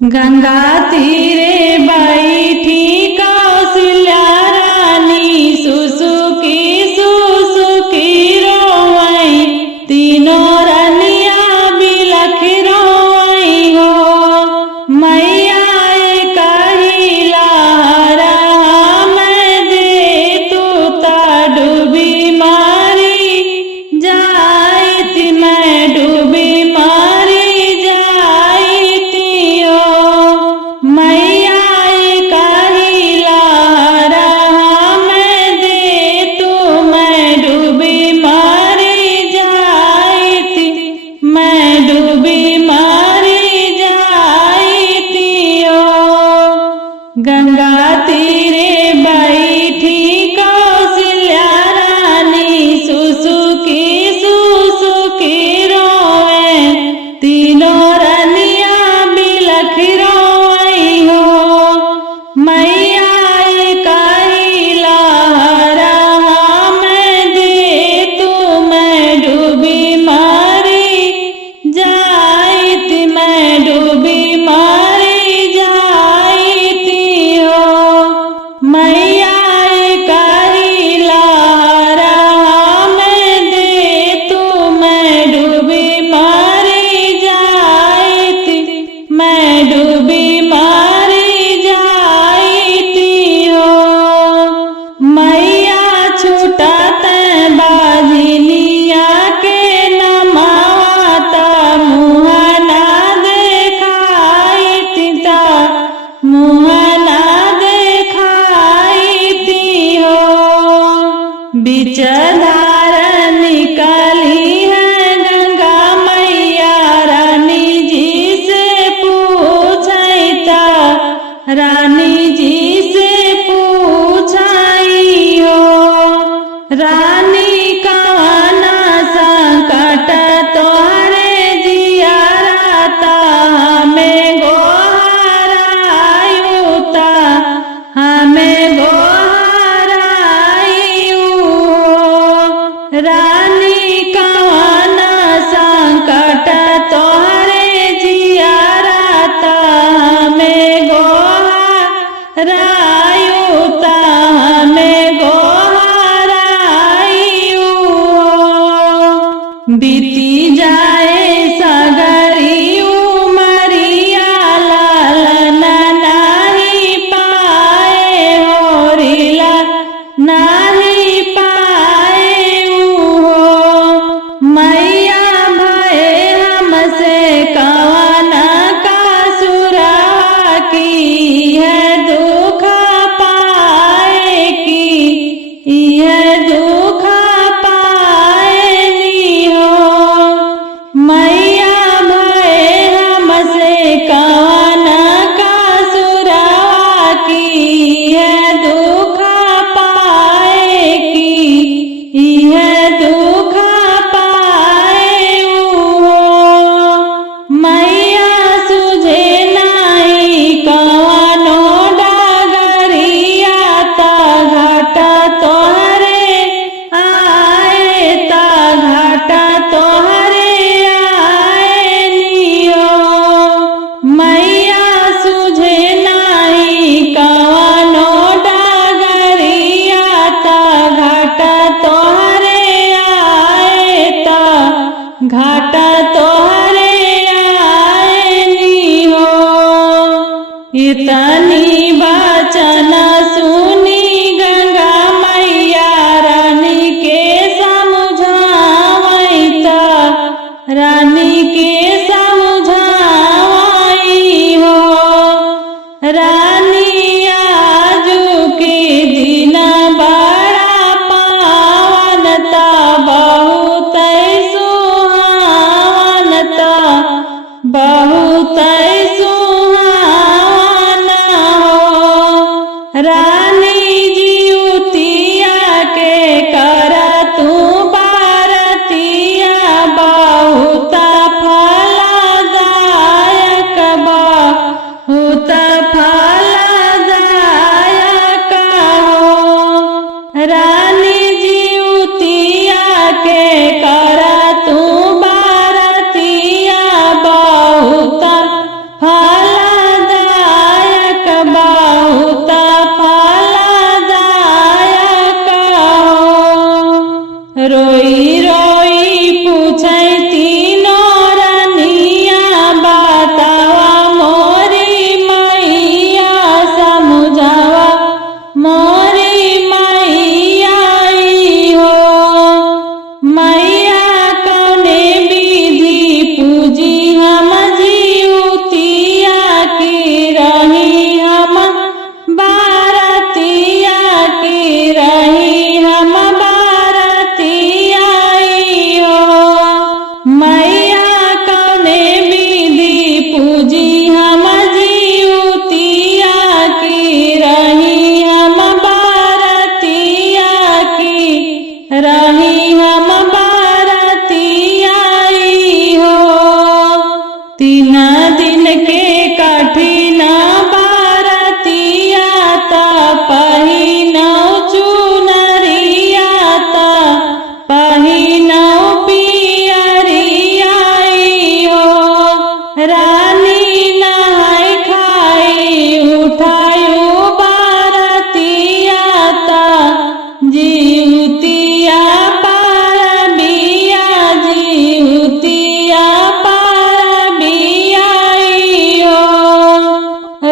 गंगा तीरे बैठी कौशल्या रानी सुसुकी सुसुकी रोवई तीनों रनिया बिलख रोवई हो मैया कहिला मैं दे तू ता डूबी मारी जाइत मैं डूबी मारी जाइती ओ मैया कहिला मैं दे तू मैं डूबी मारी जाइती मैं डूबी मारी जाइती ओ गंगा तीरे बैठी कौशल्या रानी सुसुकी सुसुकी रोवे तीनों रनिया बिलख रोवई हो मैया कहिला मैं दे तू मैं डूबी मारी जाइत मैं डूबी मारी जाइती हो मैया कहिला मैं दे तू मैं डूबी मारी जाइती मैं डूबी मारी जाइती हो मैया छूटत बाजिनिया के नमाता मुँह ना देखाइती ता मुँह ना देखाइती हो बीच धार निकाली है गंगा मैया रानी जी से पूछता रानी जी से पूछाई हो रानी काना संकट तोहरे जिया राता हमें गोहरायुता हमें गोहरायु रानी काना संकट तोहरे जिया राता हमें गोहरायुता हमें गोहरायु बीती जाए सगरी उमरिया लालन नाही पाए होरिला नाही पाए हो मैया भय हमसे कवन का सुरा की है दुख पाए की यह दुख पाएनी हो मैया भय हमसे कवन का सुरा की है दुख पाए की यह दुख पाए हो मैया सुझे नहीं कवनो डगरिया ता घाटा तोहरे आए ता घाटा तोहरे आए नियो मैया सुझे नहीं कवनो डगरिया ता घाटा तोहरे आए ता घाटा तोहरे आए नियो इतनी वचन सुनी गंगा मैया रानी के समझावई ता रानी के समझावई हो रानी आजू के दिन बड़ा पावन ता बहुत सुहावन ता बहुत सुहावन हो रानी जीवतिया के कर तू बारतिया बहुत फलदायक बहुत फलदायक हो रानी जीवतिया के कर तू बारतिया बहुत फल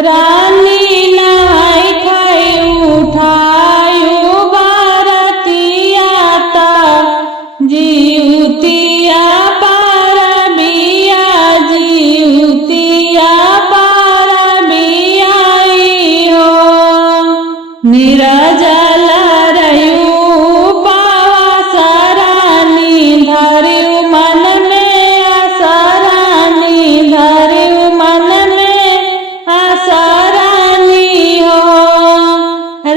रानी नहाई खाई उठायु बारतिया ता जीवतिया पार बिया जीवतिया पार बियाई हो निराजल रयु पावासरानी धरियु मन में असरानी धरियु मन में असरानी हो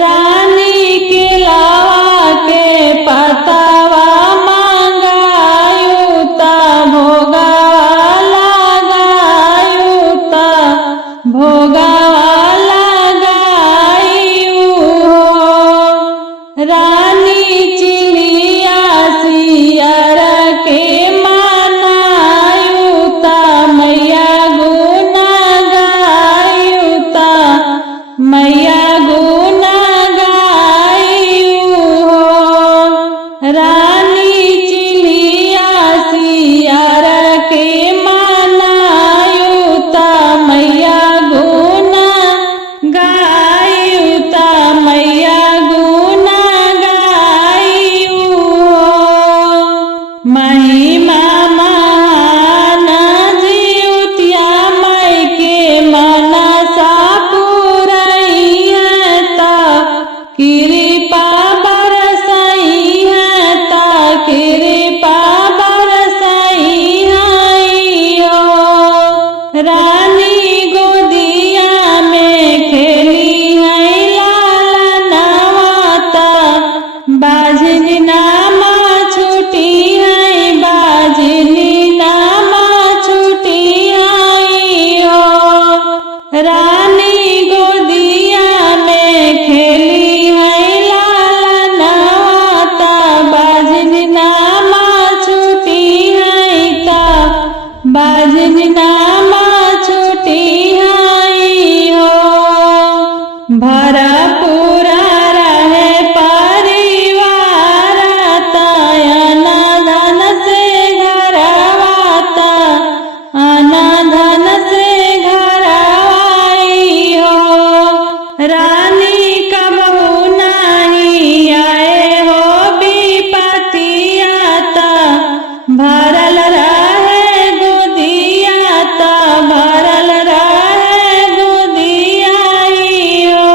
रानी के लावा के पतावा मांगायु ता भोगावा लगायु ता भोगावा लगायु हो रानी चिड़िया सियर के मानायु ता मैया गुना गायु ता मैया गुना गायु हो रानी चिड़िया सियर के मानायु ता मैया गुना गायु ता मैया गुना गायु हो महिमा महान जीवतिया मई के मनसा पुरई है ता कृपा बरसई है ता कृपा बरसई हो रानी गोदिया में खेली है लाल नवाता बाजनी नामा छुटी है बाजनी नामा छुटी हो रानी गोदिया में खेली है लाल नवाता बाजनी नामा छुटी है ता बाजनी नामा छुटी हो भरपूरा रहे परिवार तायन धन से घरवाता अनधन से घरवाई हो रानी कबहू नहीं आए हो विपतिया ता भरल रहे गोदिया ता भरल रहे गोदिया हो